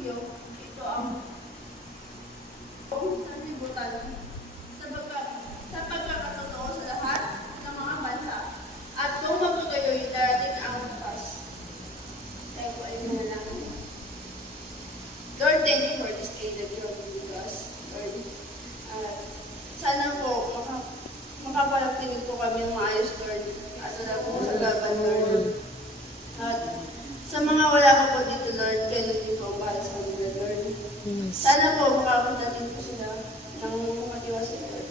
prinsipyo, ito ang sanlibutan sa pagkakatotoo sa lahat ng mga bansa. At kung magpagayoy, darating ang bukas. Tayo po ay manalangin. Lord, thank you for this day that you have given us. Lord, sana po makapalakinig po kami ng maayos, Lord. At wala po sa laban, Lord. At sa mga wala po dito, Lord, kayo din po ang bahala sa kanila, Lord. Yes. Sana po makapunta din po sila ng matiwasay, Lord.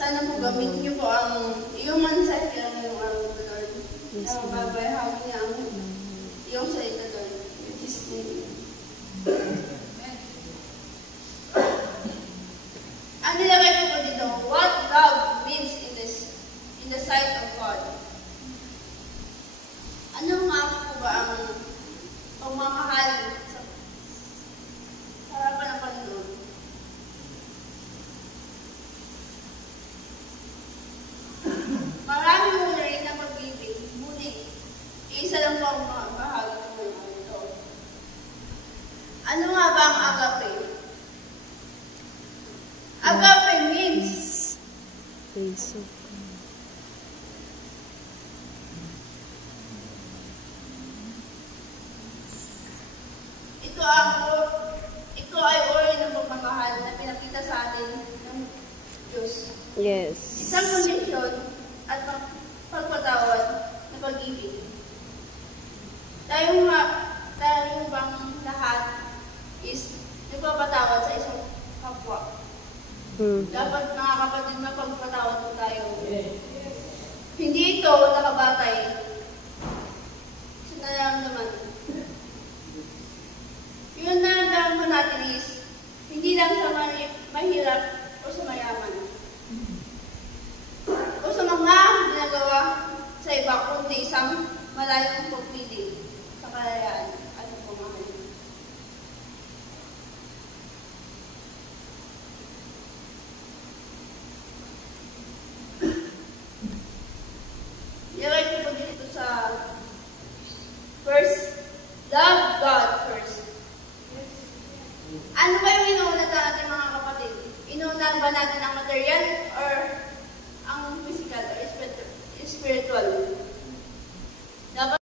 Sana po gamitin niyo po ang iyong mensahe ngayong araw, Lord. Yes, Na mabayahagi niya ang iyong salita, Lord. In Jesus' name. Ang nilagay ko po dito, what love means in the sight of God. Ano nga po ba ang pagmamahal sa harapan ng Panginoon? Marami mo na rin na pag-ibig, ngunit isa lang po ang bahagi ko ng ito. Ano nga ba ang agape? Agape means Praise of God. ito ay uri ng pagmamahal na pinakita sa atin ng Diyos. Yes. Isang kondisyon at pagpatawad na pag-ibig. Tayo bang lahat is nagpapatawad sa isang kapwa. Dapat mga kapatid na pagpatawad po tayo. Hindi ito nakabatay sa nararamdaman. Yung nararamdaman natin is hindi lang sa mahirap o sa mayaman. O sa mga ginagawa sa iba, kundi isang malayong pagpili.